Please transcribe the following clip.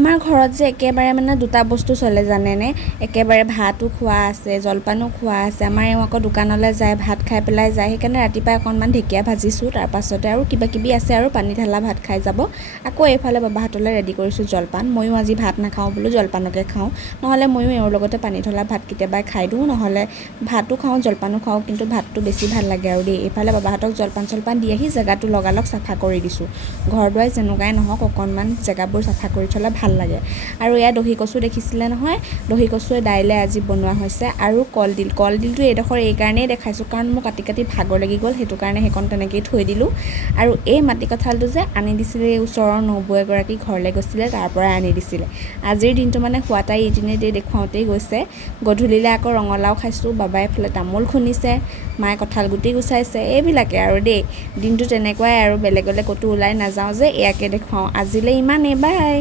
আমাৰ ঘৰত যে একেবাৰে মানে দুটা বস্তু চলে জানেনে, একেবাৰে ভাতো খোৱা আছে, জলপানো খোৱা আছে। আমাৰ এওঁ আকৌ দোকানলৈ যায়, ভাত খাই পেলাই যায়। সেইকাৰণে ৰাতিপুৱাই অকণমান ঢেকীয়া ভাজিছোঁ, তাৰপাছতে আৰু কিবা কিবি আছে আৰু পানী ঢালা ভাত খাই যাব। আকৌ এইফালে বাবাহঁতলৈ ৰেডি কৰিছোঁ জলপান। ময়ো আজি ভাত নাখাওঁ বোলো, জলপানকে খাওঁ। নহ'লে ময়ো এওঁৰ লগতে পানী ঢলা ভাত কেতিয়াবা খাই দিওঁ, নহ'লে ভাতো খাওঁ জলপানো খাওঁ, কিন্তু ভাতটো বেছি ভাল লাগে আৰু দেই। এইফালে বাবাহঁতক জলপান চলপান দি আহি জেগাটো লগালগ চাফা কৰি দিছোঁ। ঘৰ দুৱাৰ যেনেকুৱাই নহওক অকণমান জেগাবোৰ চাফা কৰি থ'লে ভাল লাগে। আৰু এয়া দহি কচু দেখিছিলে নহয়, দহি কচুৱে দাইলে আজি বনোৱা হৈছে আৰু কলডিলটো এইডোখৰ এইকাৰণেই দেখাইছোঁ কাৰণ মোৰ কাটি কাটি ভাগৰ লাগি গ'ল, সেইটো কাৰণে সেইকণ তেনেকেই থৈ দিলোঁ। আৰু এই মাটি কঁঠালটো যে আনি দিছিলে এই ওচৰৰ নবৌ এগৰাকী ঘৰলৈ গৈছিলে, তাৰ পৰাই আনি দিছিলে। আজিৰ দিনটো মানে খোৱা তাই ইদিনে দেই দেখুৱাওঁতেই গৈছে। গধূলিলৈ আকৌ ৰঙালাও খাইছোঁ, বাবাই এইফালে তামোল খুন্দিছে, মায়ে কঁঠাল গুটি গুচাইছে, এইবিলাকে আৰু দেই। দিনটো তেনেকুৱাই আৰু বেলেগলৈ ক'তো ওলাই নাযাওঁ যে, এয়াকে দেখুৱাওঁ। আজিলৈ ইমানেই, বাই।